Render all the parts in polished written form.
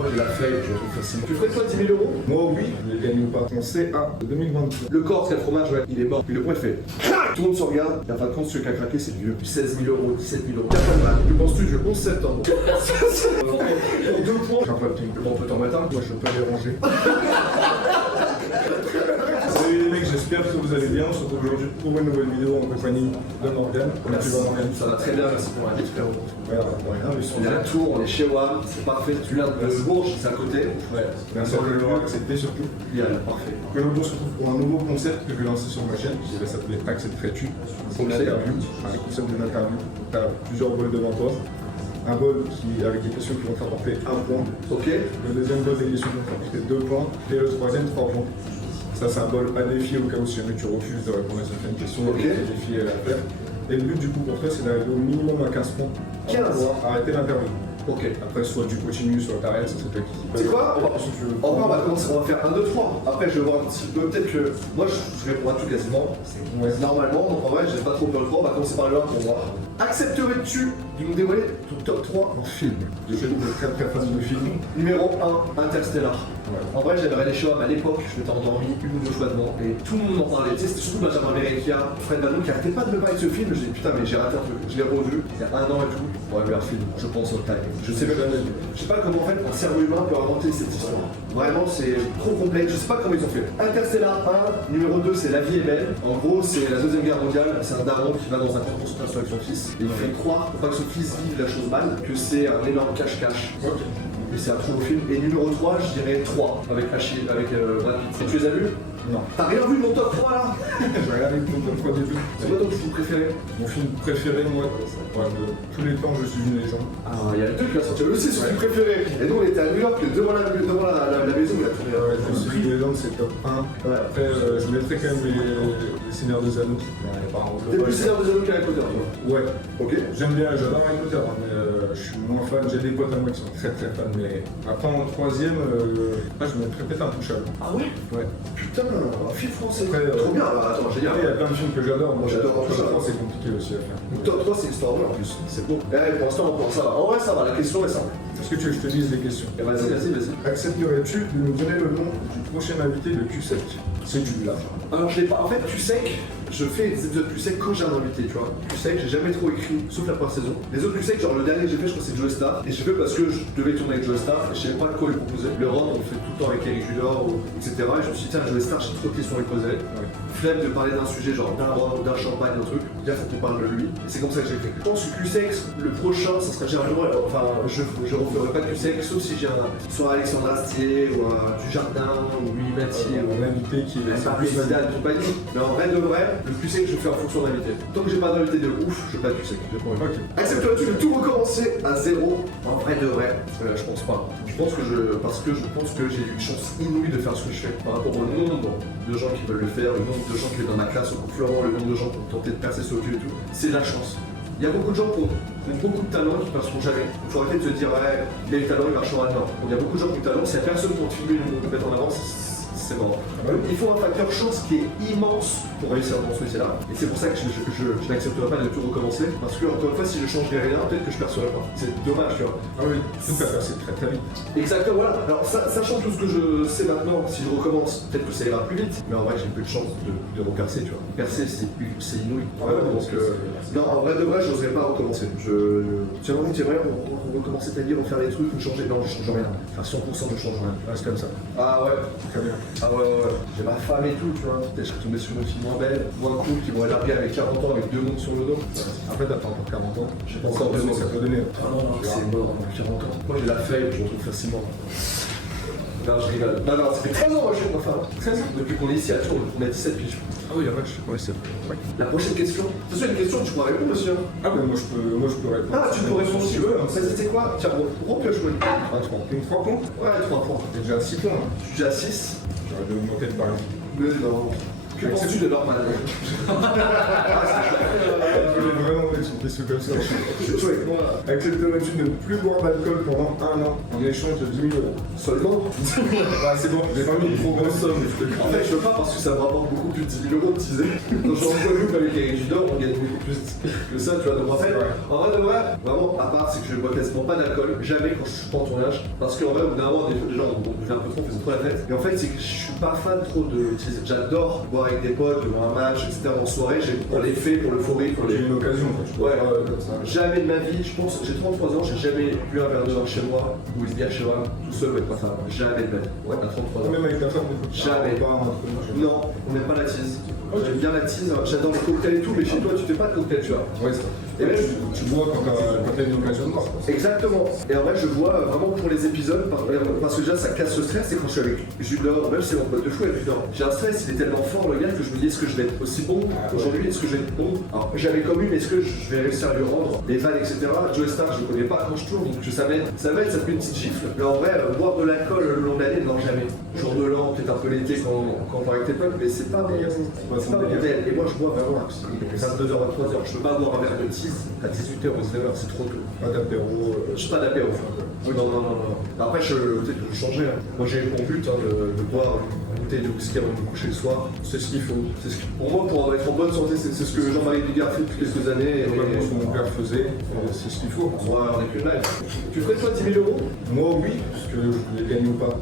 Moi j'ai la feuille, je trouve facile. Tu ferais toi 10 000 euros? Moi, oui, je gagne pas. Ton CA de 2023. Le corps, c'est le fromage, ouais, il est mort. Puis le point fait. Tout le monde se regarde, et en fin de compte, celui qui a craqué, c'est vieux. 16 000 euros, 17 000 euros. T'as pas de mal. Que penses-tu du 11 septembre? Pour 2 points. J'ai un peu de temps. Bon, on peut t'en mettre un. Moi, je peux pas les ranger. Salut les mecs, j'espère que vous allez bien. On se retrouve aujourd'hui pour une nouvelle vidéo en compagnie de Morgane. Comment tu vas, Morgane? Ça va très bien, merci pour l'invite, frérot. Ouais, rien, mais On est à Tours, on est chez WAM, c'est parfait. Tu viens de Bourges, c'est à côté. Ouais, merci de l'avoir accepté surtout. Bien, parfait. Aujourd'hui, on se retrouve pour un nouveau concept que je vais lancer sur ma chaîne qui va s'appeler Accepterais-tu? C'est une interview, un concept d'une interview. Tu as plusieurs bols devant toi. Un bol avec des questions qui vont t'apporter 1 point. Ok. Le deuxième bol des questions qui vont t'apporter 2 points. Et le troisième, 3 points. Ça, c'est un bol à défi au cas où si jamais tu refuses de répondre à certaines questions, Ok. des défis à faire. Et le but du coup pour toi, c'est d'arriver au minimum à 15 points. 15. Pour pouvoir arrêter l'interview. Ok. Après, soit tu continues, soit t'arrêtes, ça c'est toi qui. C'est quoi? Si tu veux. On va commencer, on va faire 1, 2, 3. Après, je vais voir un petit peu. Peut-être que. Moi, je réponds à tout quasiment. Ouais. Normalement, donc en vrai, j'ai pas trop peur de 3. On va commencer par le 1 pour voir. Accepterais-tu de nous dévoiler ton top 3 En film. Je suis très très fan de film. Numéro 1, Interstellar. Ouais. En vrai, j'avais les choix à l'époque, je m'étais endormi 1 ou 2 fois devant et tout le monde en parlait. Tu sais, c'était surtout Benjamin Verrecchia, Fred Vallon qui arrêtait pas de me parler de ce film. Je dis putain, mais j'ai raté un truc. Je l'ai revu il y a 1 an et tout. Ouais, meilleur film, je pense au time. Je sais pas comment en fait un cerveau humain peut inventer cette histoire. Vraiment, c'est trop complexe. Je sais pas comment ils ont fait. Interstellar 1, numéro 2, c'est La vie est belle. En gros, c'est la Deuxième Guerre mondiale. C'est un daron qui va dans un camp de concentration avec son fils et il fait croire, pour pas que son fils vive la chose mal, que c'est un énorme cache-cache. Ok. Et c'est un trop beau film. Et numéro 3, je dirais 3, avec Achille, avec Brad Pitt. Et tu les as vus? Non. T'as rien vu de mon top 3 là? J'ai regardé ton top 3 début. C'est quoi ton film préféré? Mon film préféré, moi, de tous les temps, je suis une légende. Ah, il y a le 2 qui va sortir aussi, son film préféré. Et nous, on était à New York, devant la maison, il a tourné. Ouais, je suis une légende, c'est top 1. Ouais. Après, je mettrais quand même les Seigneurs des Anneaux. T'es plus Seigneur des Anneaux qu'Harry Potter, toi? Ouais. Ok. J'aime bien, j'adore Harry Potter, hein, mais je suis moins fan. J'ai des potes à moi qui sont très très fans, mais après en troisième, je mettrais peut-être Intouchable. Ah ouais? Ouais. Putain, un film français. Après, Trop bien, bah, attends, Après, il y génial. a plein de films que j'adore. Moi, j'adore Intouchable. C'est compliqué aussi à faire. Le top 3, c'est l'histoire vraie en plus. C'est beau. Eh, pour l'instant, ça va. En vrai, ça va, la question est simple. Est-ce que tu veux que je te dise des questions? Eh, vas-y. Accepterais-tu de nous donner le nom du prochain invité de Q-Sec? C'est du large. Alors, je l'ai pas. En fait, tu sais que je fais des épisodes plus secs quand j'ai un invité, tu vois. Tu sais que j'ai jamais trop écrit, sauf la première saison. Les autres plus secs, genre le dernier que j'ai fait, je crois que c'est Joe Star. Et j'ai fait parce que je devais tourner avec Joe Star et je savais pas quoi lui proposer. Le rendre, on le fait tout le temps avec Eric Judor, etc. Et je me suis dit, tiens, Joe Star, j'ai trop de questions à lui poser. Ouais. Flemme de parler d'un sujet, genre d'un rhum, d'un champagne, d'un truc. Bien, faut qu'on parle de lui. Et c'est comme ça que j'ai fait. Je pense que Q-Sex, le prochain, ça sera généralement. Enfin, je referai pas Q-Sex, sauf si j'ai soit Alexandre Astier, ou du Jardin, ou Louis Mathieu, Un invité qui est Fabrice Vidal, tout pas dit. Mais en vrai de vrai, le Q-Sec, je fais en fonction de l'invité. Tant que j'ai pas d'invité de ouf, je fais pas Q-Sec. Ok. Accepterais-tu de tout recommencer à zéro? En vrai de vrai, je pense pas. Parce que je pense que j'ai eu une chance inouïe de faire ce que je fais. Par rapport au nombre de gens qui veulent le faire, le nombre de gens qui est dans ma classe au cours Florent, le nombre de gens qui ont tenté de percer sur le cul et tout, c'est la chance. Il y a beaucoup de gens qui ont beaucoup de talent qui ne passeront jamais. Il faut arrêter de se dire, ouais, il a du talent, il marchera non. Il y a beaucoup de gens qui ont du talent, s'il n'y a personne pour te filmer et te mettre en avant, c'est mort. Il faut un facteur chance qui est immense pour réussir dans ce métier-là. Et c'est pour ça que je n'accepterai pas de tout recommencer. Parce que, encore une fois, si je changerais rien, peut-être que je percerais pas. C'est dommage, tu vois. Ah oui, tout à fait, c'est très très vite. Exactement, voilà. Alors, sachant tout ce que je sais maintenant, si je recommence, peut-être que ça ira plus vite. Mais en vrai, j'ai peu de chance de repercer, tu vois. Percer, c'est inouï. Donc, non, en vrai de vrai, je n'oserais pas recommencer. Tu as envie de dire, ouais, on recommencer ta vie, refaire les trucs, ou changer. Non, je change rien. Enfin, 100% je change rien. Reste comme ça. Ah ouais. Très bien. Ah ouais. J'ai ma femme et tout, tu vois. Peut-être je suis tombé sur une fille moins belle, ou un couple qui vont être largué avec 40 ans avec 2 montres sur le dos. Après, t'as pas encore 40 ans. Je sais pas encore deux ce que montres. ça peut donner. Ah non, c'est mort, on a 40 ans. Moi j'ai la feuille, je retrouve facilement. Non, je rigole. Non, ça fait 13 ans moi je suis avec ma femme. 13 ans. Depuis qu'on est ici à Tours, on a 17 piges. Ah oui, la vache. Ouais, c'est vrai. La prochaine question. De toute façon, une question, tu pourras répondre, monsieur. Ah, mais moi je peux répondre. Ah, tu peux répondre si tu veux. Ça c'était quoi? Tiens, repioche moi. Ah, 3 points. 3 points? Ouais, 3 points. T'es déjà à 6 points. Je suis déjà à 6. J'aurais dû augmenter de Paris. Mais non. Que penses-tu de leur maladie? Je voulais vraiment poser une question comme ça. Je suis avec moi. Accepterais-tu de ne plus boire d'alcool pendant 1 an en échange de 10 000 euros? Seulement. Ah, c'est bon, j'ai pas mis une trop grosse somme. En fait, je veux pas parce que ça me rapporte beaucoup plus de 10 000 euros de teaser. Quand je suis en Guadeloupe avec Eric Judor, on gagne beaucoup plus que ça, tu vois. Donc en fait, en vrai de vrai, vraiment, à part, c'est que je ne bois quasiment pas d'alcool, jamais quand je suis pas en tournage. Parce qu'en vrai, au bout d'un moment, des gens, on devient un peu trop, on fait trop la tête. Et en fait, c'est que je suis pas fan trop de teaser. J'adore boire avec des potes, devant un match, etc. en soirée. On les fait pour l'euphorie, pour J'ai les. eu une occasion, Ouais, comme ça. jamais de ma vie, je pense, j'ai 33 ans, j'ai jamais bu un verre de vin chez moi, ou se dire chez moi, tout seul ou avec ma femme. Jamais de ma vie. Ouais, t'as 33 ans. Même avec ta femme, Jamais. pas un truc. Non, on n'aime pas la tease. J'aime bien la tease, j'adore les cocktails et tout, mais chez toi, tu fais pas de cocktail, tu vois. Ouais, ça. Et même, Tu bois quand t'as une occasion de boire. exactement. Et en vrai, je bois vraiment pour les épisodes, parce que déjà, ça casse le stress. Et quand je suis avec Judor, même si c'est mon pote de fou avec Judor, j'ai un stress, il est tellement fort, le gars, que je me dis, est-ce que je vais être aussi bon aujourd'hui? Est-ce que je vais être bon? Alors, j'avais comme une, est-ce que je vais réussir à lui rendre les vannes, etc. Joe Star, je le connais pas quand je tourne, donc ça m'aide, ça me fait une petite gifle. Mais en vrai, boire de l'alcool le long de l'année, non, jamais. Jour de l'an, peut-être un peu l'été quand on va avec tes potes, mais c'est pas mon modèle. Et moi, je bois vraiment à 22h, 23h. Je peux pas boire un verre de tease à 18h ou 19h, c'est trop tôt. Pas d'apéro. Je suis pas d'apéro. Non. Après, peut-être que je changeais. Moi, j'ai mon but de boire une bouteille de whisky avant de me coucher le soir. C'est ce qu'il faut. Pour moi, pour être en bonne santé, c'est ce que Jean-Marie Bigard fait depuis quelques années. Normalement, ce que mon père faisait, c'est ce qu'il faut. Moi, on est plus live. Tu ferais toi 10 000 euros? Moi, oui, parce que je les gagne ou pas.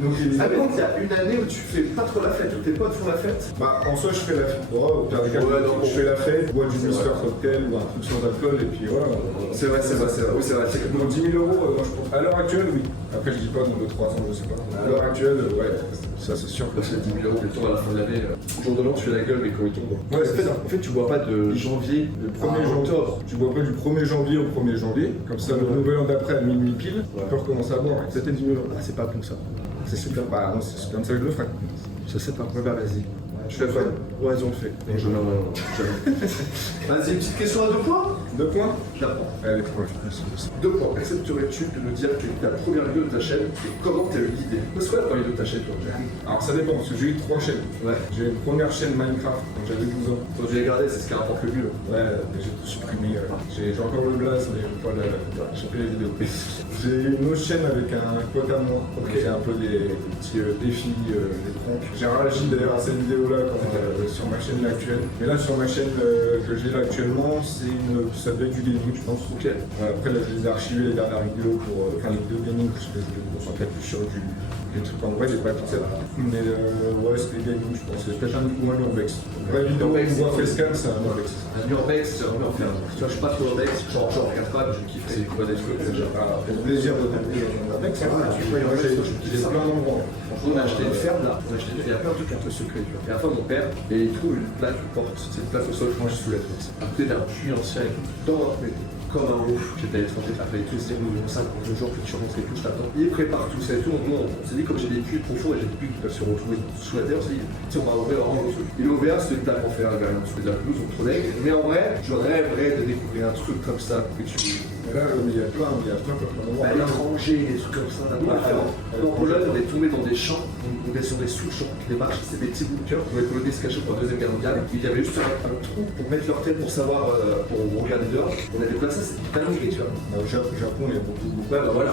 Donc, Ah, mais il y a une année où tu fais pas trop la fête, où tes potes font la fête? bah, en soi, je fais la fête. Au pire des cas, non, je fais la fête, bois du Mister Cocktail ou un truc sans alcool, et puis voilà. C'est vrai. Oui, c'est vrai. Donc 10 000 euros, moi je pense. À l'heure actuelle, oui. Après, je dis pas dans 2-3 ans, je sais pas. À l'heure actuelle, ouais, ça c'est sûr. Parce que 10 000 euros, à la fin de l'année, jour de l'an, tu fais la gueule, mais quand il tombe. Ouais, c'est ça. En fait, tu bois pas de janvier, Le 1er octobre, tu bois pas du 1er janvier au 1er janvier, comme ça le nouvel an d'après à minuit pile, tu peux recommencer à boire. C'était 10 000 euros. Ah, c'est pas bon ça. C'est super, bah non, c'est comme ça que je le ferai. Ça, c'est pas bon. Bah, vas-y. Je le ferai. Ouais, on le fait. Non, jamais. Vas-y, une petite question à 2 points. 2 points. Je la prends. Allez, trop 2 points. Accepterais-tu de nous dire que ta première vidéo de ta chaîne et comment t'as eu l'idée? C'est quoi la première vidéo de ta chaîne, toi? Alors ça dépend, parce que j'ai eu 3 chaînes. Ouais. J'ai une première chaîne Minecraft quand j'avais 12 ans. Quand je l'ai gardé, c'est ce qui rapporte le mieux. Ouais, mais j'ai tout supprimé. J'ai encore le blast, mais pas j'ai fait les vidéos. J'ai une autre chaîne avec un pote à moi. Ok. C'est un peu des petits défis, des pranks. J'ai réagi d'ailleurs à cette vidéo-là sur ma chaîne actuelle. Et là, sur ma chaîne que j'ai là actuellement, ça doit être du gaming, je pense. Ok. Après, là, je les ai archivés les dernières vidéos enfin les vidéos gaming, parce que je les concentre plus sur des trucs en vrai, j'ai pas tout ça. Mais ouais, c'était gaming, je pense. C'est peut-être un peu moins l'urbex. Vraie vidéo, on voit facecam, c'est un urbex. Un urbex, tu vois, je suis pas trop urbex, genre regarde pas, mais je kiffe, c'est quoi des trucs déjà. C'est le plaisir de découvrir un urbex. J'ai plein d'endroits. Franchement, on a acheté une ferme là, il y a plein de trucs un peu secrets, tu vois. Et à la fois, mon père, et il trouve une plaque porte, c'est une plaque au sol, je sous la tête. À côté d'un puits ancien et tout, dans mais comme un ouf. J'étais à l'étranger, t'as fait tout, c'est nous, 5 jours que tu rentres et tout, je t'attends. Il prépare tout ça et tout, on s'est dit, comme j'ai des puits profonds et j'ai des puits qui peuvent se retrouver sous la terre, on s'est dit, si on va ouvrir vraiment le truc. Il est ouvert, c'est une plaque en fer, on se fait de la pelouse, on trop d'aigle. Mais en vrai, je rêverais de découvrir un truc comme ça, que tu. Mais là, il y a plein d'endroits. À l'étranger, des trucs comme ça, en Pologne, on est tombé dans des champs, on est sur des sous-champs, des marches, c'est des petits bunkers. On est polonais se cacher pour la Deuxième Guerre mondiale. Il y avait juste un trou pour mettre leur tête pour savoir, pour regarder dehors. On avait plein ça, c'était pas dingue, tu vois. Au Japon, il y a beaucoup. Ouais, bah voilà.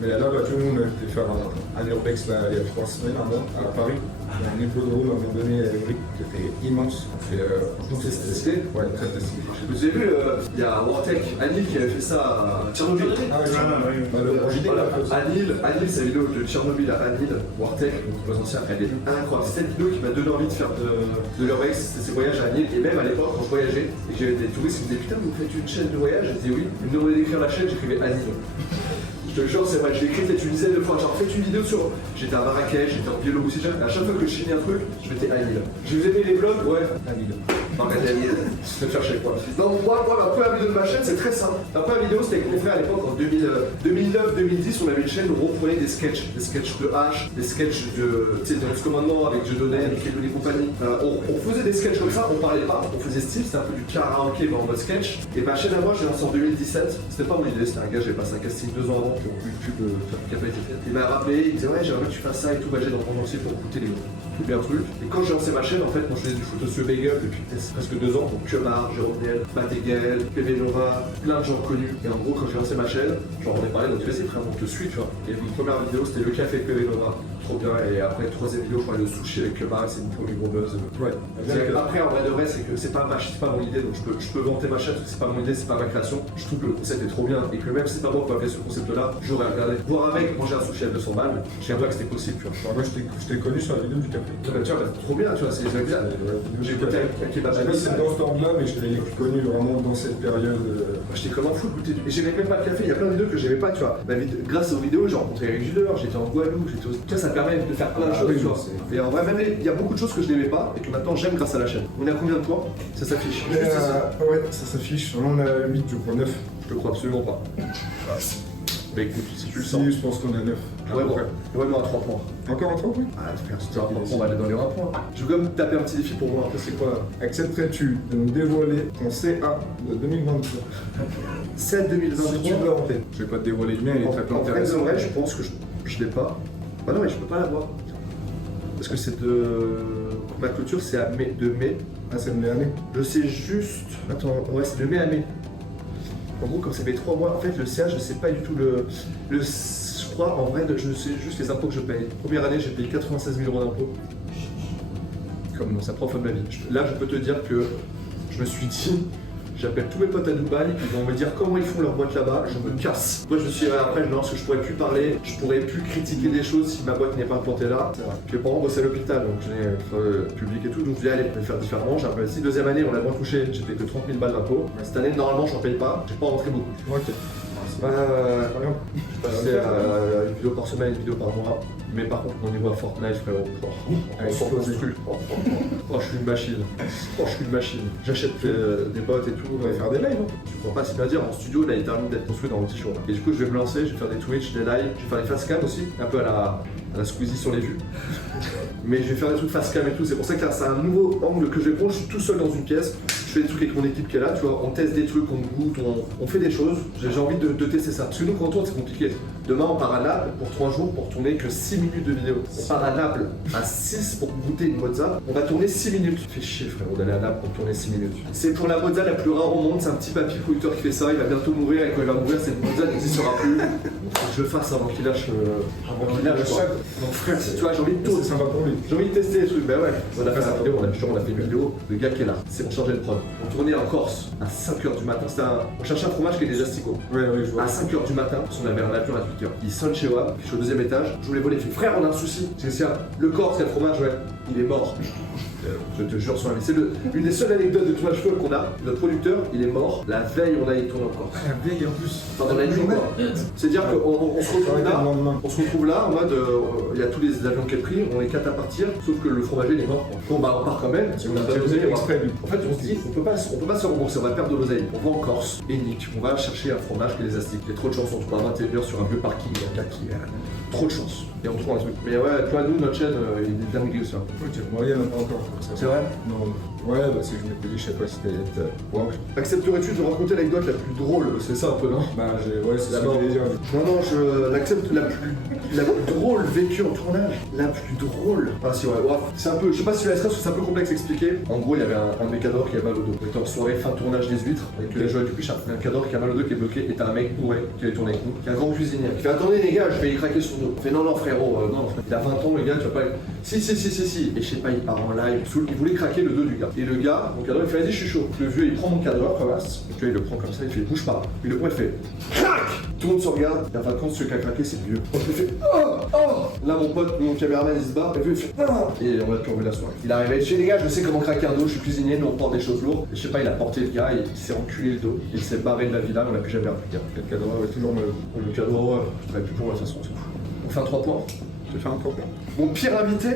Mais là, tout le monde a été faire un urbex là, il y a 3 semaines, un mois, à Paris. Un hippodrome à un moment donné à Évry, qui était immense. C'est stylé. Ouais, très stylé. Vous avez vu, il y a Wartech, Anil qui avait fait ça à Tchernobyl. Anil, sa vidéo de Tchernobyl à Anil, Wartech, donc les anciens, elle est incroyable. C'est cette vidéo qui m'a donné envie de faire de l'urbex, c'était ses voyages à Anil. Et même à l'époque, quand je voyageais, et que j'avais des touristes qui me disaient putain, vous faites une chaîne de voyage? Je disais oui. Ils me demandaient d'écrire la chaîne, j'écrivais Anil. Je te jure, c'est vrai, je l'ai écrit peut-être une dizaine de fois. Genre, faites une vidéo sur. J'étais à Marrakech, j'étais en Biélorussie, à chaque fois que je signais un truc, je mettais Anil. Je vous aimez les vlogs? Ouais, Anil. Non, mais Anil, je vais te faire chez quoi. Non, moi, ma première vidéo de ma chaîne, c'est très simple. Ma première vidéo, c'était avec mon frère à l'époque, en 2009-2010, on avait une chaîne où on reprenait des sketchs de H, des sketchs de ce commandement avec Dieudonné, avec les compagnies. On faisait des sketchs comme ça, on parlait pas, on faisait style, c'était un peu du karaoké mais en mode sketch. Et ma chaîne à moi, j'ai lancé en 2017. C'était pas mon idée, c'était un gars, j'ai passé un casting 2 ans avant pour YouTube qui a pas été fait. Il m'a rappelé, il me disait ouais, j'aimerais que tu fasses ça et tout, bah j'ai dans mon dossier pour écouter les tout bien truc. Et quand j'ai lancé ma chaîne, en fait, moi je faisais du foot au Bagel depuis presque 2 ans. Donc Kemar, Jérôme Niel, Matéguel, PV Nova, plein de gens connus. Et en gros, quand j'ai lancé ma chaîne, genre on est parlé, donc vas-y frère, on te suit, tu vois. Et mon première vidéo, c'était le café PV Nova. Trop bien. Et après, troisième vidéo, je parlais de sushi avec Kemar, c'est une premier gros buzz. Ouais. Après, en vrai de vrai, c'est que c'est pas mon idée, donc je peux vanter ma chaîne, parce que c'est pas mon idée, c'est pas ma création. Je trouve que le concept est trop bien, et que même si c'est pas moi qui a fait ce concept-là, j'aurais regardé. Voir un mec manger un sushi à 200 balles, je savais pas que c'était possible, tu vois. Alors moi, je t'ai connu sur la vidéo du café. Tu vois, trop bien, tu vois, c'est bien. J'ai écouté un kebab. Je sais pas si c'est dans ce temps-là, mais je l'ai connu vraiment dans cette période. J'étais comme un fou de goûter. Et j'aimais même pas le café, il y a plein de vidéos que j'aimais pas, tu vois. Grâce aux vidéos, j'ai rencontré Eric Judor, j'étais en Guadeloupe, tu vois, ça permet de faire plein de choses, tu vois. Et en vrai, même il y a beaucoup de choses que je n'aimais pas et que maintenant j'aime grâce à la chaîne. On est à combien de points? Ça s'affiche. Ouais, ça s'affiche. On a 8, je crois 9. Je le crois absolument pas. Mais écoute, si tu le sens. Si, je pense qu'on a 9. Ouais, bon. Ouais, mais à 3 points. Encore un 3 points? Ah, tu fais un 3 points, on va aller dans les 1 point. Je vais quand même taper un petit défi pour voir un peu c'est quoi. Accepterais-tu de nous dévoiler ton CA de 2023? 7 2023. Si tu l'as en tête. Je vais pas te dévoiler le mien, il est très peu intéressant. En vrai, je pense que je l'ai pas. Bah non, mais je peux pas l'avoir. Parce que c'est de. Ma clôture, c'est de mai. Ah, c'est de mai à mai? Je sais juste. Attends, ouais, c'est de mai à mai. En gros, quand ça fait 3 mois, en fait, le CA, je sais pas du tout je crois, en vrai, je sais juste les impôts que je paye. Première année, j'ai payé 96 000 € d'impôts. Comme ça prend fin de ma vie. Là, je peux te dire que je me suis dit, j'appelle tous mes potes à Dubaï, ils vont me dire comment ils font leur boîte là-bas, je me casse. Moi, je me suis dit, après, je me lance que je pourrais plus parler, je pourrais plus critiquer des choses si ma boîte n'est pas implantée là. Puis mes parents bossaient à l'hôpital, donc j'ai public et tout, donc je dis, allez, je vais faire différemment. J'ai appelé 2e année, on a moins touché, j'ai payé que 30 000 balles d'impôts. Cette année, normalement, j'en paye pas, j'ai pas rentré beaucoup. Ok. C'est une vidéo par semaine, une vidéo par mois. Mais par contre, mon niveau à Fortnite, frérot, on s'en construit. Oh, je suis une machine. Oh, je suis une machine. J'achète des bots et tout. On va faire des lives. Tu comprends pas, c'est bien dire. Mon studio, là, il termine d'être construit dans mon petit show. Et du coup, je vais me lancer, je vais faire des Twitch, des lives, je vais faire des facecam aussi, un peu à la Squeezie sur les vues. Mais je vais faire des trucs facecam et tout. C'est pour ça que là, c'est un nouveau angle que je vais prendre. Je suis tout seul dans une pièce. Je fais des trucs avec mon équipe qui est là, tu vois. On teste des trucs, on goûte, on fait des choses. J'ai envie de tester ça. Parce que nous, quand on tourne, c'est compliqué. Demain, on part à Naples pour 3 jours pour tourner que 6 minutes de vidéo. On part à Naples à 6 pour goûter une mozza. On va tourner 6 minutes. Fais chier, frérot, d'aller à Naples pour tourner 6 minutes. C'est pour la mozza la plus rare au monde. C'est un petit papy producteur qui fait ça. Il va bientôt mourir. Et quand il va mourir, cette mozza n'existera plus. Faut que je le fasse avant qu'il lâche. Quoi. Donc, frère, tu vois, j'ai envie de C'est sympa pour lui. J'ai envie de tester des trucs. Bah ouais, on a fait la vidéo. On a fait une vidéo. Le gars qui est là, c'est on changeait de prod. On tournait en Corse à 5h du matin. On cherchait un fromage qui est des asticots. Ouais, je vois. À 5h du matin, parce qu'on avait un avion à 8h. Il sonne chez moi, je suis au 2e étage, je voulais voler, il fait frère, on a un souci. C'est le Corse, c'est le fromage, ouais, il est mort. Je te jure sur la vie. C'est une des seules anecdotes de tournage folle qu'on a. Notre producteur, il est mort. La veille, on a été tourné en Corse. La veille en plus. Enfin, dans la nuit, quoi. C'est-à-dire qu'on se retrouve là. On se retrouve là en mode, il y a tous les avions qui sont pris, on est 4 à partir, sauf que le fromager, il est mort. Bon, bah, on part quand même. On a pas osé exprès, lui. En fait, on se dit, on peut pas se rembourser, on va perdre de l'oseille. On va en Corse, et nique, on va chercher un fromage qui est les astiques. Il y a trop de chance, on se trouve à 21h sur un vieux parking, un gars qui trop de chance. Et on trouve un truc. Mais ouais, tu vois, nous, notre chaîne, il est dingue ça. Ok, moi, il n'y en a pas encore. C'est vrai? Non. Ouais, bah si je m'étais dit, je sais pas si c'était. Ouais. Accepterais-tu de raconter l'anecdote la plus drôle? C'est ça un peu, non? Bah, ouais, c'est ça que j'allais dire. Non, je l'accepte la plus drôle vécue en tournage. La plus drôle. Ah, si, ouais. C'est un peu, je sais pas si tu la stress, c'est un peu complexe à expliquer. En gros, il y avait un de mes cadors qui avait mal au dos. On était en soirée, fin de tournage des huîtres, avec les joueurs du piche. Un cador qui a mal au dos, qui est bloqué, et t'as un mec bourré qui avait tourné avec nous, qui est un grand cuisinier. Qui fait attendez les gars, je vais y craquer son dos. Il fait non, frérot, non. Il a 20 ans, le gars, tu vas pas. Si. Et je sais pas, il part en live. Il voulait craquer le dos du gars. Et le gars, mon cadreur, il fait vas-y, je suis chaud. Le vieux, il prend mon cadreur, ramasse. Et tu vois, il le prend comme ça, il fait bouge pas. Il le prend, il fait crac. Tout le monde se regarde. Et en fin de compte, celui qui a craqué, c'est le vieux. Donc il fait oh. Là, mon pote, mon caméraman, il se barre. Et le vieux, il fait oh. Et on a pu enlever la soirée. Il arrive, il fait les gars, je sais comment craquer un dos, je suis cuisinier, nous on porte des choses lourdes. Et je sais pas, il a porté le gars, il s'est enculé le dos. Il s'est barré de la villa, on l'a plus jamais revu. Le cadre est toujours malheureux. Le cadre, ouais, je plus pour moi, de toute façon, c'est fou. On fait un 3 points. Je vais faire un propos. Mon pire invité,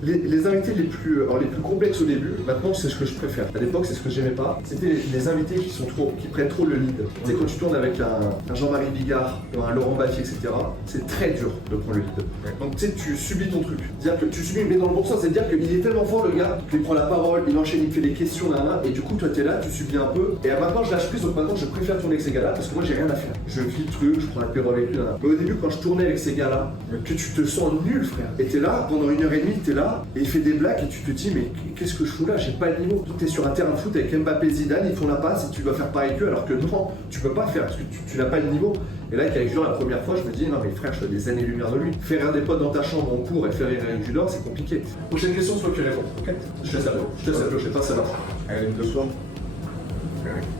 les invités les plus complexes au début, maintenant c'est ce que je préfère. À l'époque, c'est ce que j'aimais pas. C'était les invités qui prennent trop le lead. Tu sais, quand tu tournes avec un Jean-Marie Bigard, un Laurent Baffie, etc., c'est très dur de prendre le lead. Donc tu sais, tu subis ton truc. C'est-à-dire que tu subis, mais dans le bon sens, c'est-à-dire qu'il est tellement fort le gars qu'il prend la parole, il enchaîne, il fait des questions, et du coup, toi t'es là, tu subis un peu. Et maintenant, je lâche prise, donc maintenant, je préfère tourner avec ces gars-là parce que moi, j'ai rien à faire. Je vis le truc, je prends l'apéro avec lui, Mais au début, quand je tournais avec ces gars-là, que tu te sens nul, frère. Et t'es là, pendant 1h30, t'es là, et il fait des blagues, et tu te dis, mais qu'est-ce que je fous là? J'ai pas le niveau. T'es sur un terrain de foot avec Mbappé, Zidane, ils font la passe, et tu dois faire pareil qu'eux, alors que non, tu peux pas faire, parce que tu n'as pas le niveau. Et là, avec Judor, la première fois, je me dis, non mais frère, je fais des années-lumière de lui. Faire rire des potes dans ta chambre en cours et faire rire avec Judor, c'est compliqué. Prochaine question, c'est toi qui réponds. Ok. Je te laisse appeler. Je sais pas si ça marche. Allez, une de soir.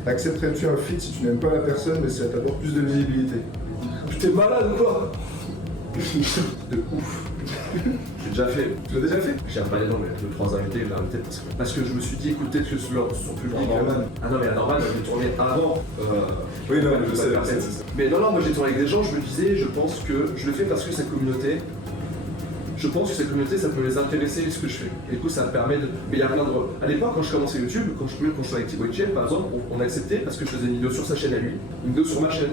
Accepterais-tu un feat si tu n'aimes pas la personne, mais si elle t'apporte plus de visibilité? T'es malade ou quoi? De ouf. J'ai déjà fait. Tu l'as déjà fait? J'ai pas les noms, mais 2-3 invités, j'ai arrêté parce que je me suis dit, écoute, peut-être que son public. Normal. Ah non, mais à Normal, j'ai tourné avant. Oui, non, je sais. Mais non, moi j'ai tourné avec des gens, je me disais, je pense que je le fais parce que cette communauté. Je pense que cette communauté, ça peut les intéresser ce que je fais. Et du coup, ça me permet de. Mais il y a plein de. À l'époque, quand je commençais YouTube, quand je suis avec Thibaut Inchel, par exemple, on acceptait parce que je faisais une vidéo sur sa chaîne à lui, une vidéo sur ma chaîne.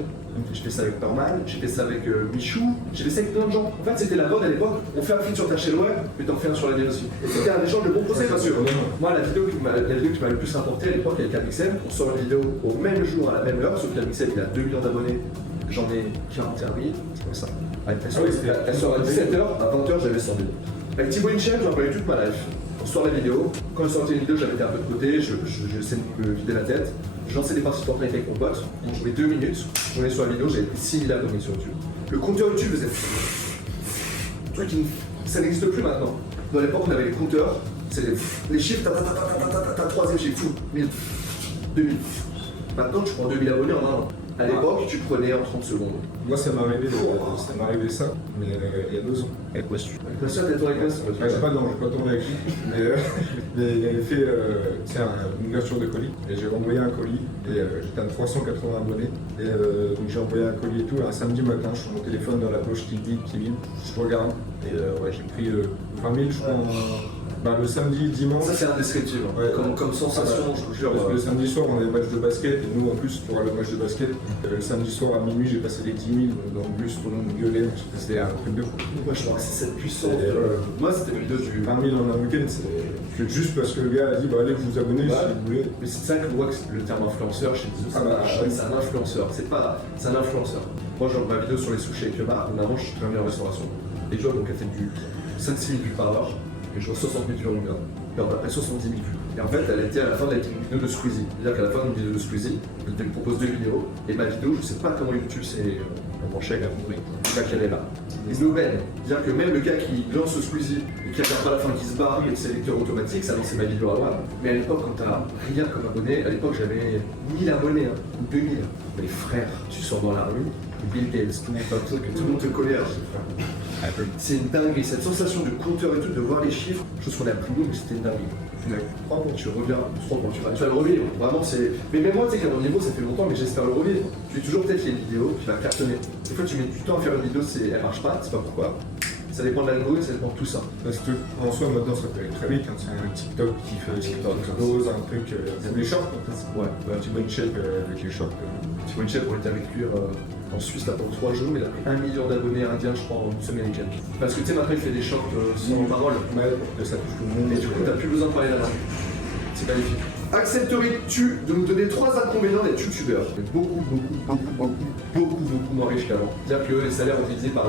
J'ai fait ça avec Normal, j'ai fait ça avec Michou, j'ai fait ça avec plein de gens. En fait, c'était la mode à l'époque. On fait un feed sur ta chaîne web, mais t'en fais un sur la mienne aussi. Et c'était un échange de bons procès parce que moi, la vidéo qui m'a le plus rapporté à l'époque avec Camixem, on sort une vidéo au même jour, à la même heure, sauf que Camixem, il a 2 millions d'abonnés. J'en ai 41 000, c'est comme ça. Elle sort à 17h, à 20h, j'avais 100 000. Avec Thibaut Inchel, j'en parlais toute ma life. On sort la vidéo. Quand je sortais une vidéo, j'avais été un peu de côté, je sais me vider la tête. Je lançais des parties Fortnite avec mon pote. On jouait 2 minutes. Je jouais sur la vidéo, j'avais pris 6 000 abonnés sur YouTube. Le compteur YouTube faisait. Ça n'existe plus maintenant. Dans l'époque, on avait les compteurs. C'est les chiffres, t'as troisième chiffre, 1000, 2000. Maintenant, tu prends 2000 abonnés en un an. À l'époque, tu prenais en 30 secondes. Moi, ça m'est arrivé ça, mais il y a 2 ans. Avec quoi tu avec quoi ça, t'es toi avec quoi J'ai pas tombé avec lui, mais il avait fait une ouverture de colis, et j'ai envoyé un colis, et j'étais à 380 abonnés, et donc j'ai envoyé un colis et tout, un samedi matin, je suis mon téléphone dans la poche qui vibre, je regarde, et ouais, j'ai pris 20 000, je crois, le samedi, dimanche. Ça, c'est indescriptible. Ouais, comme sensation, je vous jure. Parce que le samedi soir, on avait le match de basket, et nous, en plus, pour le match de basket, le samedi soir à minuit, j'ai passé les 10 000 dans le bus, tout le monde gueulait, c'était un truc de fou. Moi, je crois que c'est cette puissance. Moi, c'était une vidéo du 20 000 en un week-end, c'est juste parce que le gars a dit, allez, vous abonnez si vous voulez. Mais c'est ça que je vois que le terme influenceur chez Bisous, c'est un influenceur. C'est un influenceur. Moi, genre ma vidéo sur les sushis avec le bar, on avance, je suis très bien en restauration. Et je vois donc elle fait du 5-6 000 vues par heure. Et je vois 60 000 vues en une heure. Et après 70 000 vues. Et en fait, elle était à la fin de la vidéo de Squeezie. C'est-à-dire qu'à la fin d'une vidéo de Squeezie, je lui propose 2 vidéos. Et ma vidéo, je sais pas comment YouTube s'est penché avec la compris. Le gars qui est là. Une aubaine. C'est-à-dire que même le gars qui lance Squeezie et qui regarde pas la fin qui se barre et de ses lecteurs automatiques, ça lançait ma vidéo à moi. Mais à l'époque, quand t'as rien comme abonné, à l'époque j'avais 1000 abonnés, ou 2000. Mais frère, tu sors dans la rue, Bill Gates, tout le monde te colère. C'est une dinguerie, cette sensation de compteur et tout, de voir les chiffres, chose qu'on a plus haut, mais c'était une dinguerie. 3 points, tu reviens, 3 points, tu vas le revivre. Vraiment, c'est. Mais même moi, tu sais qu'à mon niveau, ça fait longtemps, mais j'espère le revivre. Tu es toujours peut-être qu'il y a une vidéo qui va cartonner. Des fois, tu mets du temps à faire une vidéo, elle marche pas, c'est pas pourquoi. Ça dépend de l'algo et ça dépend de tout ça. Parce que en soi, maintenant, ça peut aller très vite. C'est un TikTok qui fait explose, un truc. Les shorts, ouais. Un petit bon chef avec les shorts. Petit bon chef, on était avec lui en Suisse là pour 3 jours, il a pris 1 million d'abonnés indiens, je crois, en une semaine et quelques. Parce que tu sais, maintenant il fait des shorts sans parole. Ouais, ça touche tout le monde. Et du coup, t'as plus besoin de parler là-bas. C'est magnifique. Accepterais-tu de nous donner 3 inconvénients d'être youtubeur? Beaucoup moins riche qu'avant. C'est-à-dire que les salaires ont été divisés par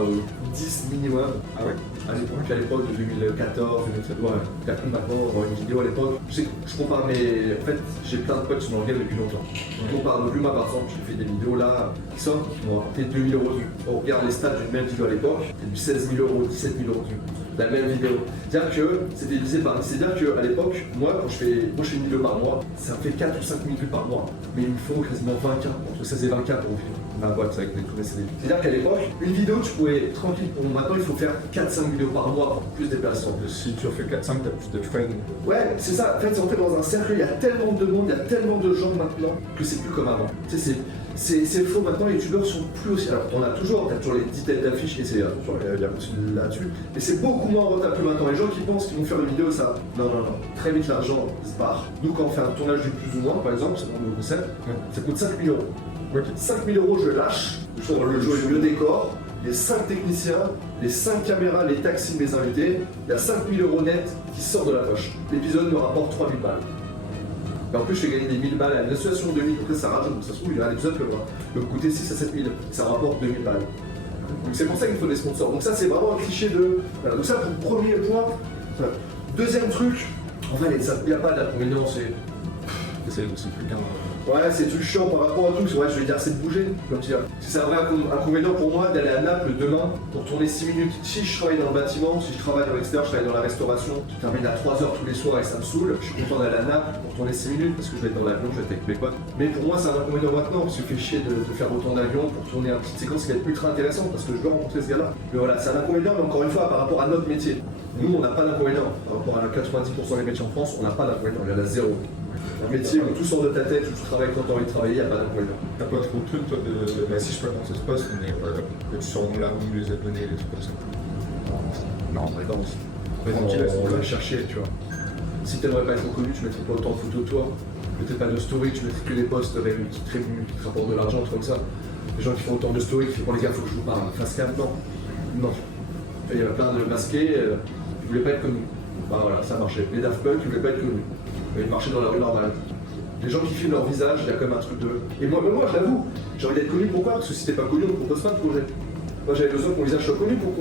10 minimum. Ah ouais? À l'époque de 2014, 2017, ouais. T'as plus maintenant une vidéo à l'époque. Je sais que je compare mes. En fait, j'ai plein de potes qui sont dans le game depuis longtemps. Je compare de moi par exemple, j'ai fait des vidéos là qui sortent, qui m'ont rapporté 2 000 € de vues. On regarde les stats d'une même vidéo à l'époque, c'est du 16 000 €, 17 000 € de vues. La même vidéo. C'est-à-dire que c'était divisé par. C'est-à-dire qu'à l'époque, moi, quand je fais une vidéo par mois, ça me fait 4 ou 5 000 vues par mois. Mais il me faut quasiment 20K, entre 16 et 20K pour vivre ma boîte avec tous les CD. C'est-à-dire qu'à l'époque, une vidéo, tu pouvais tranquille. Maintenant, il faut faire 4-5 vidéos par mois pour plus de déplacements. Si tu en fais 4-5, t'as plus de fans. Ouais, c'est ça. En fait, c'est entré dans un cercle. Il y a tellement de monde, il y a tellement de gens maintenant que c'est plus comme avant. Tu sais, c'est faux maintenant, les youtubeurs sont plus aussi. Alors, on a toujours les 10 têtes d'affiche et c'est il y a aussi là-dessus. Mais c'est beaucoup moins rentable maintenant. Les gens qui pensent qu'ils vont faire une vidéo, ça. Non. Très vite, l'argent se barre. Nous, quand on fait un tournage du plus ou moins, par exemple, c'est mon concept, ça coûte 5 000 €. Okay. 5 000 € je lâche pour le jeu et le décor, les 5 techniciens, les 5 caméras, les taxis de mes invités, il y a 5 000 € net qui sortent de la poche. L'épisode me rapporte 3 000 balles. Et en plus, je fais gagner des 1000 balles à l'association 2000, après ça rajoute, donc ça se trouve, il y a un épisode qui va me coûter 6 à 7 000, ça rapporte 2000 balles. Donc c'est pour ça qu'il faut des sponsors. Donc ça c'est vraiment un cliché de... Voilà. Donc ça pour le premier point. Voilà. Deuxième truc, en fait il n'y a pas d'inconvénient, c'est... C'est aussi plus qu'un. Ouais, c'est tout chiant par rapport à tout. Ouais, je vais dire, c'est de bouger. Comme dire. C'est un vrai inconvénient pour moi d'aller à Naples demain pour tourner 6 minutes. Si je travaille dans le bâtiment, si je travaille dans l'extérieur, je travaille dans la restauration, je termine à 3h tous les soirs et ça me saoule. Je suis content d'aller à Naples pour tourner 6 minutes parce que je vais être dans l'avion, je vais être avec mes potes. Mais pour moi, c'est un inconvénient maintenant parce que ça fait chier de faire autant d'avions pour tourner une petite séquence qui va être ultra intéressante parce que je veux rencontrer ce gars-là. Mais voilà, c'est un inconvénient, mais encore une fois, par rapport à notre métier. Nous, on n'a pas d'inconvénient. Par rapport à 90% des métiers en France, on n'a pas d'inconvénient. Il y en a zéro. Un métier où tout sort de ta tête, où tu travailles quand tu as envie de travailler, il n'y a pas d'inconvénient. T'as pas trop de trucs, toi, bah, si je peux annoncer ce poste, mais que tu sors dans la rue, les abonnés, les trucs comme ça. Non, en vrai, non. On va chercher, tu vois. Si t'aimerais pas être reconnu, tu mettrais pas autant de photos de toi. Peut-être pas de story, tu mettrais que des posts avec une petite tribu qui te rapporte de l'argent, tout comme ça. Les gens qui font autant de stories, qui font les gars, faut que je vous parle. Face cam, non. Non. Il y avait plein de masqués, ils voulaient pas être connus. Bah voilà, ça marchait. Les Daft Punk, ils voulaient pas être connus. Mais ils marchaient dans la rue normale. Les gens qui filment leur visage, il y a quand même un truc de... Et moi je l'avoue, j'ai envie d'être connu, pourquoi? Parce que si t'es pas connu, on ne propose pas de projet. Moi j'avais besoin que mon visage soit connu pour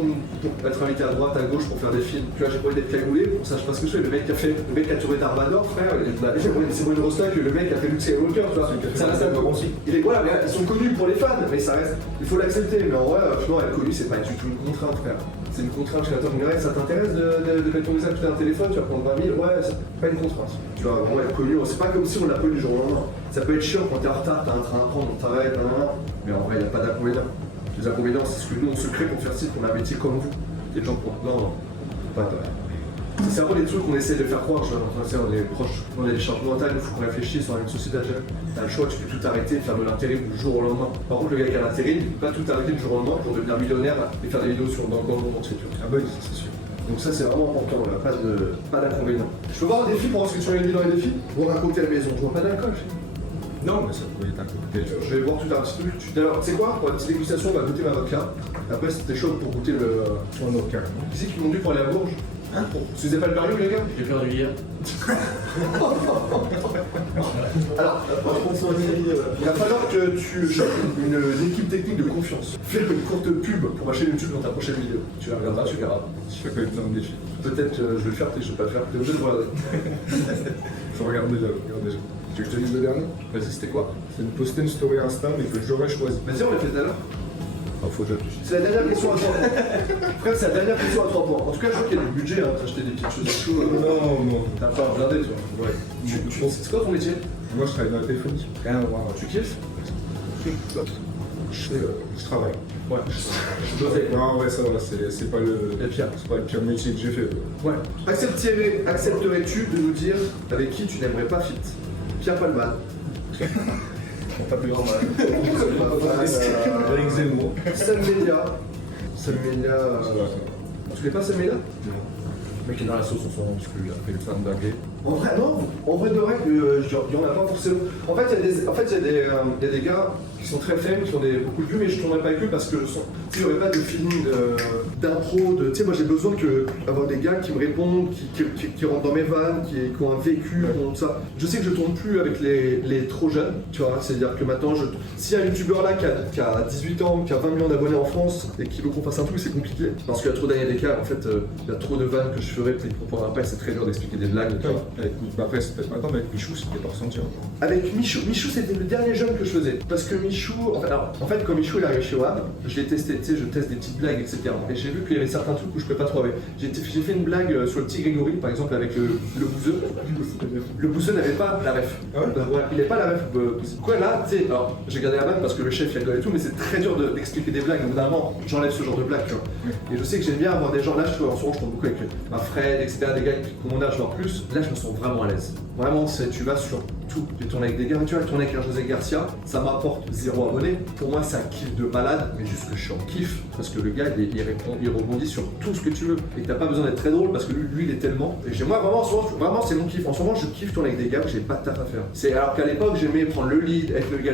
être invité à droite, à gauche, pour faire des films. Tu vois, j'ai pas envie d'être cagoulé, pour ça je sais pas ce que je fais. Le mec qui a tourné Darvador, frère, c'est pour une rosta que le mec a fait Luke Skywalker, tu vois. Ça reste un peu aussi. Voilà, mais ils sont connus pour les fans, mais ça reste... Il faut l'accepter, mais en vrai, franchement, être connu, c'est pas du tout une contrainte, frère. C'est une contrainte, je suis attends, mais ça t'intéresse de mettre ton visage sur un téléphone, tu vas prendre 20 000, ouais, c'est pas une contrainte. Tu vois, vraiment être connu, c'est pas comme si on l'a connu du jour au lendemain. Ça peut être chiant quand t'es en retard, t'as un train à prendre, on t'arrête, mais en vrai, il n'y a pas d'inconvénient. Les inconvénients, c'est ce que nous on se crée pour faire ci, pour un métier comme vous. Des gens pour. Non, pas de. C'est vraiment des trucs qu'on essaie de faire croire, on est proche, on a des charges mentales, il faut qu'on réfléchisse, on a une société à gérer. T'as le choix, tu peux tout arrêter, faire de l'intérim du jour au lendemain. Par contre, le gars qui a l'intérim, il peut pas tout arrêter du jour au lendemain pour devenir millionnaire et faire des vidéos dans le monde entier. Ah bah oui, c'est sûr. Donc ça c'est vraiment important, on n'a pas d'inconvénient. Je peux voir un défi pour voir ce que tu as gagné dans les défis? Ou raconter à la maison, je vois pas d'alcool. Non, mais ça pourrait être un côté. Je vais voir tout un petit truc. D'ailleurs, tu sais quoi? Pour la petite dégustation, on va goûter ma vodka. Après, c'était chaud pour goûter le. En aucun. Qui c'est qui m'ont dit pour aller à Bourges? Hein? Tu faisais pas le pariou, les gars? J'ai perdu hier. Alors, il va falloir que tu chopes une équipe technique de confiance. Fais une courte pub pour ma chaîne YouTube dans ta prochaine vidéo. Tu la regarderas, tu verras. Je fais quand même plein de défis. Peut-être je vais le faire, peut-être je vais pas le faire. T'es obligé de regarder. Je regarde déjà, Tu veux que je te dise le dernier? Vas-y, c'était quoi? C'est de poster une story Insta, mais que j'aurais choisi. Vas-y, on l'a fait tout à l'heure. Faut que je réfléchisse. C'est la dernière question à 3 points. Frère, c'est la dernière question à 3 points. En tout cas, je vois qu'il y a du budget à t'acheter des petites choses à chaud. Non. T'as pas regardé, toi? Ouais. C'est quoi ton métier? Moi, je travaille dans la téléphonie. Rien à voir. Tu kiffes? Je travaille. Ouais. Je dois Non, ouais, ça va, c'est pas le pire. C'est pas le pire métier que j'ai fait. Ouais. Accepterais-tu de nous dire avec qui tu n'aimerais pas fit? Pierre Palman. Pas plus grand mal. Eric Zemmour. Sam Melia. Tu connais pas Sam Melia? Non. Le mec qui est dans la sauce en ce moment, parce qu'il a fait le fan dingue. En vrai, non. En vrai de vrai, il y en a pas forcément. En fait, il y a des gars qui sont très faibles, qui ont beaucoup de vues, mais je tournerai pas avec eux parce que il n'y aurait pas de feeling d'impro. Tu sais, moi j'ai besoin d'avoir des gars qui me répondent, qui rentrent dans mes vannes, qui ont un vécu, qui ont ça. Je sais que je tourne plus avec les trop jeunes, tu vois. C'est-à-dire que maintenant, s'il y a un youtubeur là qui a 18 ans, qui a 20 millions d'abonnés en France et qui veut qu'on fasse un truc, c'est compliqué. Parce qu'il y a trop d'années d'écart, en fait, il y a trop de vannes que je ferais, peut-être qu'il comprendra pas, c'est très dur d'expliquer des blagues. Tu vois. Après, c'est peut-être maintenant, mais avec Michou, c'était pas ressentir. Avec Michou, c'était le dernier jeune que je faisais. Parce que Michou, en fait, quand Michou est arrivé chez WAM, je l'ai testé, tu sais, je teste des petites blagues, etc. Et j'ai vu qu'il y avait certains trucs où je pouvais pas trop avec. J'ai fait une blague sur le petit Grégory, par exemple, avec le bouseux. Le bouseux n'avait pas la ref. Ah ouais Ouais, il n'avait pas la ref. Quoi là, tu sais, alors j'ai gardé la blague parce que le chef il rigole et tout, mais c'est très dur d'expliquer des blagues. Au bout d'un moment, j'enlève ce genre de blague, tu vois. Et je sais que j'aime bien avoir des gens là, en ce moment, je tombe beaucoup avec ma Fred, etc., des gars qui ont mon âge, voire plus. Là, je me sens vraiment à l'aise. Vraiment, tu vas sur tout. J'ai tourné avec des gars, tu vois, tourné avec un José Garcia, ça m'apporte 0 abonnés. Pour moi, c'est un kiff de malade, mais juste que je suis en kiff, parce que le gars, il rebondit sur tout ce que tu veux. Et que t'as pas besoin d'être très drôle, parce que lui, il est tellement. Et moi, vraiment, en ce moment, vraiment, c'est mon kiff. En ce moment, je kiffe tourner avec des gars où j'ai pas de taf à faire. Alors qu'à l'époque, j'aimais prendre le lead, être le gars.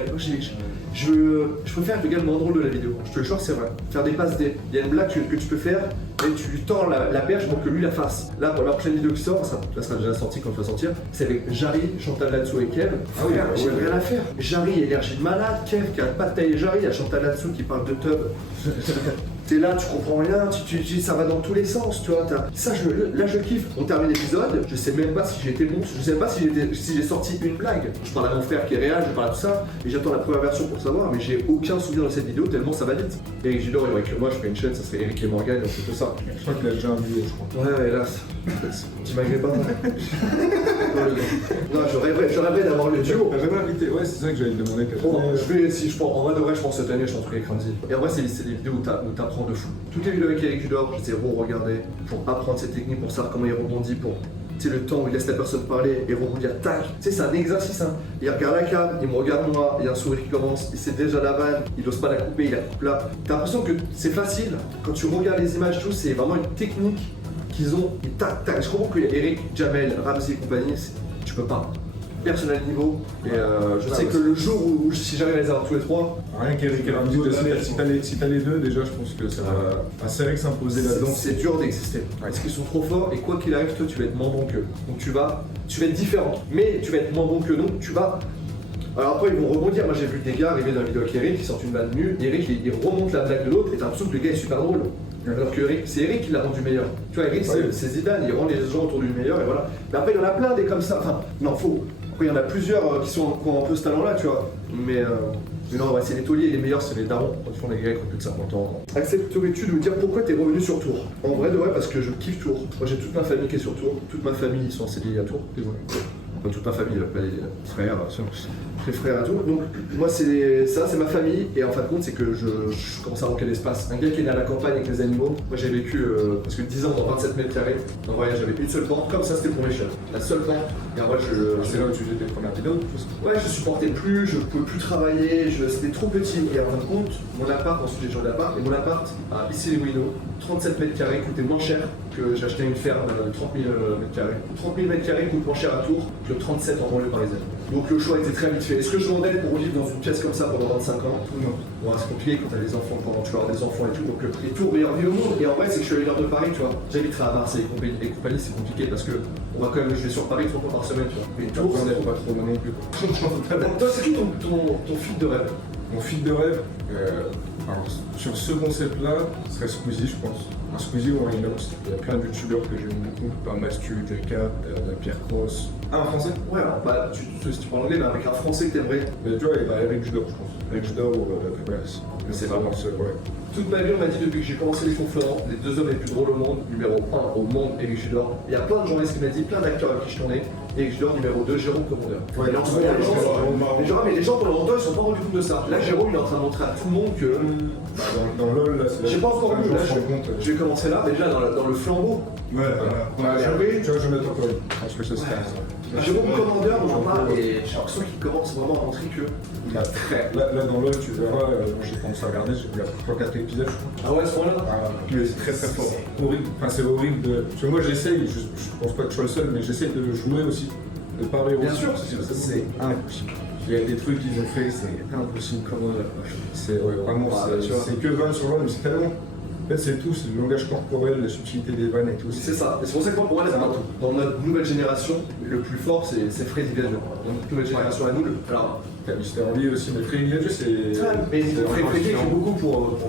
Je préfère être le gars le moins drôle de la vidéo. Je te le jure, c'est vrai. Faire des passes D. Il y a une blague que tu peux faire, et tu lui tends la perche pour que lui la fasse. Là, pour la prochaine vidéo qui sort, ça sera déjà sorti quand tu vas sortir, c'est avec Jarry, Chantal Latsou et Kev. Ah oui, Frère, j'ai ouais. rien à faire. Jarry, énergie de malade, Kev qui arrête pas de tailler Jarry, il y a Chantal Latsou qui parle de tub. T'es là, tu comprends rien, ça va dans tous les sens, tu vois. Là, je kiffe. On termine l'épisode, je sais même pas si j'ai été bon, je sais même pas si j'ai sorti une blague. Je parle à mon frère qui est réel, je parle à tout ça, et j'attends la première version pour savoir, mais j'ai aucun souvenir de cette vidéo tellement ça va vite. Eric Judor, il y aurait que moi, je ferais une chaîne, ça serait Eric et Morgan, on fait que ça. Je crois qu'il a déjà un billet, je crois. Ouais, hélas. T'imagines pas. Non, je rêverais d'avoir le duo. T'as jamais invité? Ouais, c'est ça que j'allais te demander. Bon, je vais, si je pense, en vrai de vrai, je pense cette année, je pense que les Crazy. Et en vrai, c'est des vidéos où t'apprends de fou. Toutes les vidéos avec Eric Judor, je les ai re-regardées pour apprendre ses techniques, pour savoir comment il rebondit, pour. Tu sais, le temps où il laisse la personne parler et rebondir, tac. Tu sais, c'est un exercice, hein. Il regarde la cam, il me regarde moi, il y a un sourire qui commence, il sait déjà la vanne, il n'ose pas la couper, il la coupe là. T'as l'impression que c'est facile. Quand tu regardes les images, tout, c'est vraiment une technique qu'ils ont. Et tac, tac. Je comprends qu'il y a Eric, Jamel, Ramsey et compagnie, tu peux pas. Personne à le niveau. Et je sais que le jour où si j'arrive à les avoir tous les trois. Rien qu'Eric et Ramsey, si t'as les deux, déjà, je pense que ça va assez vrai que s'imposer là-dedans. C'est dur d'exister. Parce qu'ils sont trop forts et quoi qu'il arrive, toi, tu vas être moins bon qu'eux. Donc tu vas être différent. Mais tu vas être moins bon que nous. Tu vas. Alors après, ils vont rebondir. Moi, j'ai vu des gars arriver dans la vidéo avec Eric qui sortent une blague nulle. Eric, il remonte la blague de l'autre et t'as l'impression que le gars est super drôle. Alors que c'est Eric qui l'a rendu meilleur. Tu vois, Eric, c'est Zidane, il rend les gens autour du meilleur et voilà. Mais après, il y en a plein des comme ça. Enfin, non, faux. Après, il y en a plusieurs qui ont un peu ce talent-là, tu vois. Mais non, ouais, c'est les tauliers, les meilleurs, c'est les darons. Quand ils font des gars qui ont plus de 50 ans. Accepterais-tu de me dire pourquoi t'es revenu sur Tours? En vrai, de vrai, parce que je kiffe Tours. Moi, j'ai toute ma famille qui est sur Tours. Toute ma famille, ils sont enseignés à Tours. Toute ma famille, les frères, les frères et tout. Donc, moi, c'est ma famille. Et en fin de compte, c'est que je commence à manquer d'espace. Un gars qui est né à la campagne avec les animaux, moi j'ai vécu parce que 10 ans dans 27 mètres carrés. En vrai, j'avais une seule porte, comme ça, c'était pour mes chefs. La seule porte. Et en vrai, C'est là où tu faisais tes premières vidéos, tout ça. Ouais, je supportais plus, je pouvais plus travailler, c'était trop petit. Et en fin de compte, mon appart, ensuite j'ai changé d'appart, et mon appart à Issy-les-Moulineaux, 37 mètres carrés, coûtait moins cher que j'ai acheté une ferme de 30 000 mètres carrés. 30 000 mètres carrés coûte moins cher à Tours que 37 en banlieue parisienne. Donc le choix était très vite fait. Est-ce que je vendais pour vivre dans une pièce comme ça pendant 25 ans? Non. Ouais, c'est compliqué quand t'as des enfants, quand tu vas avoir des enfants et tout. Donc les Tours, meilleure ville au monde. Et en vrai, c'est que je suis à 1 heure de Paris, tu vois. J'habiterai à Marseille et compagnie, c'est compliqué parce que on va quand même, je vais sur Paris 3 fois par semaine, tu vois. Mais Tours, c'est pas trop non plus. Toi, c'est qui ton feat de rêve? Mon feat de rêve, alors, sur ce concept-là, ce serait Squeezie, je pense. Un Squeezie ou un Inox. Il y a plein de youtubeurs que j'aime beaucoup, par Mastu, TK, Pierre Cross. Ah, un français? Ouais, alors bah, si tu parles anglais, mais avec un français que t'aimerais. Mais tu vois, il y a Eric Judor, je pense. Eric Judor ou c'est vraiment ce, ouais. Toute ma vie, on m'a dit depuis que j'ai commencé les fonds Florent, les 2 hommes les plus drôles au monde, numéro 1 au monde, Eric Judor. Il y a plein de journalistes qui m'ont dit, plein d'acteurs avec qui je tournais. Eric Judor, numéro 2, Jérôme Commandeur. Ouais, mais les gens pendant longtemps, ils sont pas rendus compte de ça. Là, Jérôme, il est en train de montrer à tout le monde que. Dans LOL, là, c'est. J'ai pas encore vu, là, je vais commencer là, déjà dans le flambeau. Ouais, voilà. Tu vois, je vais mettre encore une. Je pense que ça serait ça. Jérôme Commandeur, on en parle, et j'ai l'impression qu'il commence vraiment à montrer que. Là, dans LOL, tu verras, j'ai commencé à regarder, j'ai vu à 3-4 épisodes, je crois. Ah ouais, à ce point-là? Mais c'est très fort. Horrible. Enfin, c'est horrible de. Parce que moi, j'essaye, je pense pas que je sois le seul, mais j'essaye de jouer aussi. De parler Bien aussi. sûr, c'est impossible. Il y a des trucs qu'ils ont fait, c'est impossible. Comment. C'est vraiment. C'est que 20 sur 20, mais c'est tellement. En fait, c'est tout, c'est le langage corporel, la subtilité des vannes et tout. C'est ça. Et c'est pour ça que pour moi, dans notre nouvelle génération, le plus fort, c'est Freddy Gagnon. Dans notre nouvelle génération à nous, alors. T'as Mister Lee aussi, mais Freddy Gagnon, c'est. Mais Freddy fait beaucoup pour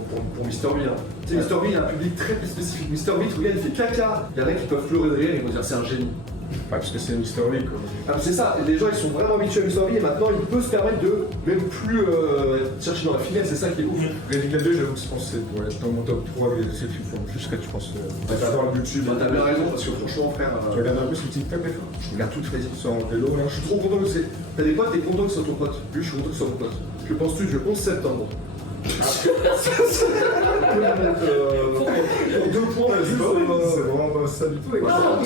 Mister Lee. Hein. Tu sais, Mister Lee, il y a un public très spécifique. Mister Lee, tu regardes, il fait caca. Il y en a qui peuvent pleurer de rire et ils vont dire c'est un génie. Parce que c'est Mister Lee, quoi. Ah, c'est ça, les gens ils sont vraiment habitués à Mister Lee et maintenant il peut se permettre de même plus chercher dans la finesse, c'est ça qui est ouf. Freddy Gagnon, j'avoue que je pense que c'est dans mon top 3, mais c'est plus que tu penses. J'adore le YouTube. T'as bien raison parce que franchement, frère. Tu regardes un peu sur TikTok des fois? Je regarde tout Freddy. Sur en vélo, là. Je suis trop content que c'est. T'as des potes, t'es content que ce soit ton pote. Lui, je suis content que ce soit mon pote. Que penses-tu du 11 septembre? Pour 2 points, c'est vraiment pas ça du tout, les gars.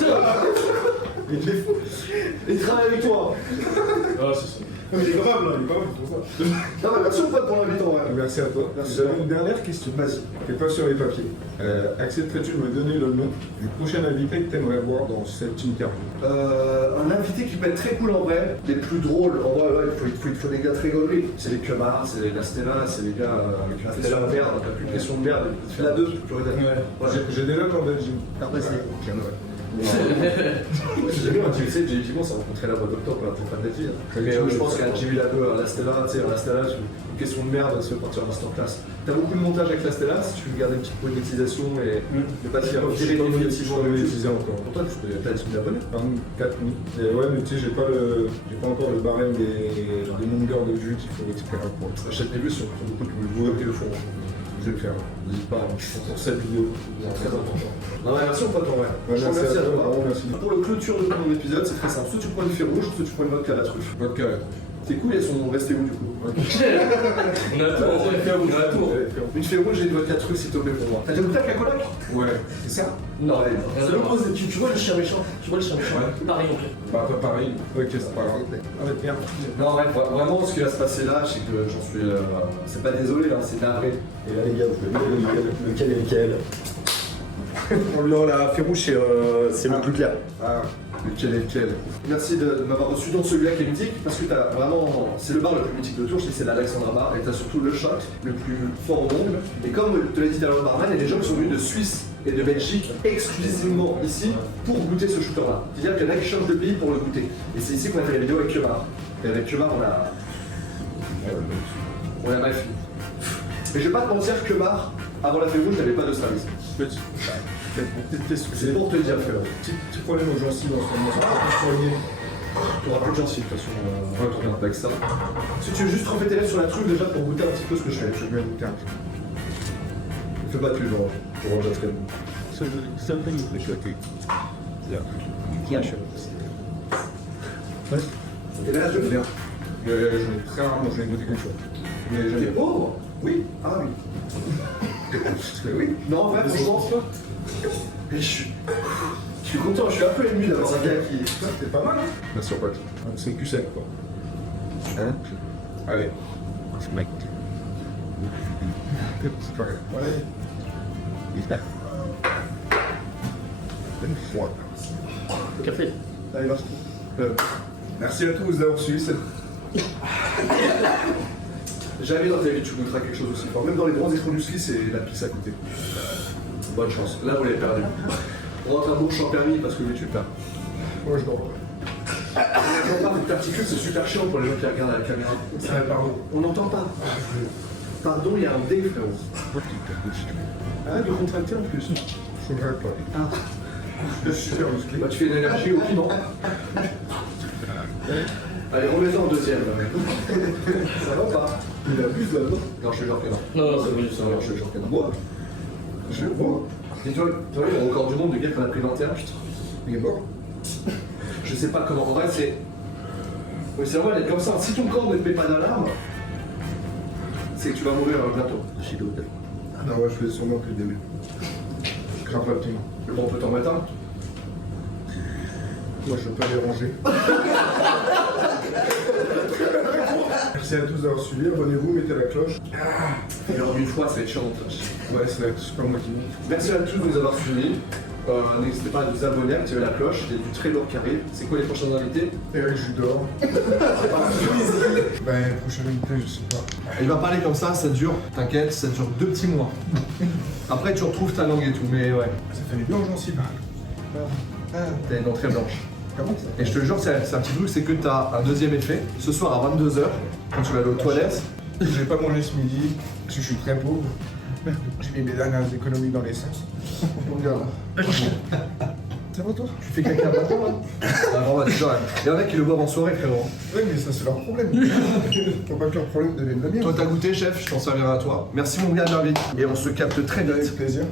Il est fou. Il travaille avec toi. Ah, c'est ça. Mais il est grave là, il est pas mal pour ça. Non, mais merci pote pour l'invitant. Merci à toi. Merci. J'avais une dernière question. Vas-y. Qui n'est pas sur les papiers. Accepterais-tu de me donner le nom du prochain invité que tu aimerais voir dans cette interview? Un invité qui peut être très cool en vrai, les plus drôles, en vrai, ouais, il faut des gars très gauleries. C'est les Kumar, c'est les Stella, c'est les gars qui ont fait la merde, t'as plus de pression de merde, tu fais la 2, tu peux J'ai déjà dans Belgique. Après, c'est. J'ai vu un Jimmy, bon, ça rencontrait la voix d'octobre pour la plus fan d'être. Mais je pense qu'un Jimmy Labeu, la Stella, tu sais, la Stella, une question de merde, ça fait partir en masterclass. T'as beaucoup de montage avec la Stella, si tu veux garder une petite monétisation et ne pas te faire virer définitivement de monétiser encore. Pour toi, t'as 10 000 abonnés. 4 000. Et ouais, mais tu sais, j'ai pas encore le barème des longueurs de vue qu'il faut, etc. J'achète mes vues sur beaucoup de vidéos qui le font. Je vais le faire. N'hésite pas, je suis pour cette vidéo. C'est très important. Non, ouais, merci mon pote, en vrai. Je te remercie à toi. Merci. Pour le clôture de mon épisode, c'est très simple. Soit tu prends du fer rouge, soit tu prends une vodka à la truffe. Vodka. C'est cool, elles sont restées où du coup? On a tout. Une fée rouge et une vodka truffe s'il te plaît pour moi. T'as déjà goûté avec la coloc? Ouais. C'est ça? Non, c'est l'opposé. Tu vois le chien méchant? Tu vois le chien méchant? Pareil, ok. Bah, pas pareil. Ok, c'est pas grave. Avec merde. Non, ouais, vraiment, ce qui va se passer là, c'est que j'en suis. C'est pas désolé, hein, c'est navré. Et là les gars, vous voyez lequel est lequel? Non, la fée rouge c'est le plus clair. Ah, lequel. Merci de m'avoir reçu dans celui-là qui est mythique, parce que t'as vraiment. C'est le bar le plus mythique de Tours, c'est l'Alexandra Bar, et t'as surtout le shot le plus fort au monde. Et comme te l'a dit tout à l'heure le barman, il y a des gens qui sont venus de Suisse et de Belgique exclusivement ici pour goûter ce shooter-là. C'est-à-dire qu'il y en a qui changent de pays pour le goûter. Et c'est ici qu'on a fait la vidéo avec Kemar. Et avec Kemar, on a mal fini. Mais je vais pas te mentir, Kemar, avant la fée rouge, n'avait pas de service. C'est pour te dire, frère. Petit problème aux gencives en ce moment, c'est pas plus soigné. Tu auras plus de gencives, de toute façon, on reviendra avec ça. Si tu veux juste tremper tes lèvres sur la truffe déjà pour goûter un petit peu ce que je fais. Je vais goûter un petit Fais pas de pub, pour ranger très bon. Something which I could. Yeah, sure. Et là, je veux dire. peu. J'en ai très rarement, je vais goûter quelque chose. Mais j'en T'es ai pauvre? Oui. Ah oui. Oui. Non, en fait, franchement, et je suis content, je suis un peu ému d'avoir un gars qui. C'est pas mal, hein? Merci, pote. C'est cul sec, quoi. Hein? Allez. Mec. C'est pas grave. Allez. Une fois. Café. Allez, merci. Merci à tous d'avoir suivi cette. Jamais dans ta vie tu goûteras quelque chose aussi fort. Même dans les grands écrans du ski, c'est la pisse à côté. Bonne chance. Là, vous l'avez perdu. On rentre un bon champ permis parce que lui, tu le perds. Moi, je dors. On parle de ta petite queue, c'est super chiant pour les gens qui regardent à la caméra. Pardon. On n'entend pas. Pardon, il y a un D, frérot. Ah, de contracter en plus. Je ne rêve pas. Ah. Je suis super musclé. Bah, tu fais de l'énergie au piment. Allez, remets-en en deuxième. Ça va ou pas? Il abuse là-bas. Non, je te jure que non. Non, c'est bon, juste ça. Non, je te jure que non. Moi Je vois. Et toi, le record du monde de gars qu'on a pris 21, putain. Il est mort. Je sais pas comment. En vrai, c'est. Oui, c'est vrai d'être comme ça. Si ton corps ne te met pas d'alarme, c'est que tu vas mourir bientôt. Ah non, ouais, je faisais sûrement plus le début. Grave rapidement. Bon, on peut t'en mettre un. Moi, je peux pas les ranger. Merci à tous d'avoir suivi. Abonnez-vous, mettez la cloche. Et alors, une fois, ça va être chiant. Ouais, c'est super motivant. Merci à tous de nous avoir suivis. N'hésitez pas à vous abonner, à activer la cloche. Il y a du très lourd qui arrive. C'est quoi les prochains invités? Eric Judor. Ben, prochaine invité, je sais pas. Il va parler comme ça dure, t'inquiète, ça dure 2 petits mois. Après, tu retrouves ta langue et tout, mais ouais. Ça fait du bien aux gencives. T'as une dent très blanche. Comment ça? Et je te jure, c'est un petit truc, c'est que t'as un deuxième effet. Ce soir à 22h, quand tu vas aller aux toilettes, J'ai pas mangé ce midi, parce que je suis très pauvre. J'ai mis mes dernières économies dans l'essence. Regarde. Ça va toi? tu fais caca maintenant, là. Ah, bon, bah, c'est vrai. Il y en a qui le boivent en soirée, frérot. Oui, mais ça c'est leur problème. Faut pas que leur problème devienne le mien. Toi, t'as goûté, chef, je t'en servirai à toi. Merci, mon gars, de l'invite. Et on se capte très vite. Avec plaisir.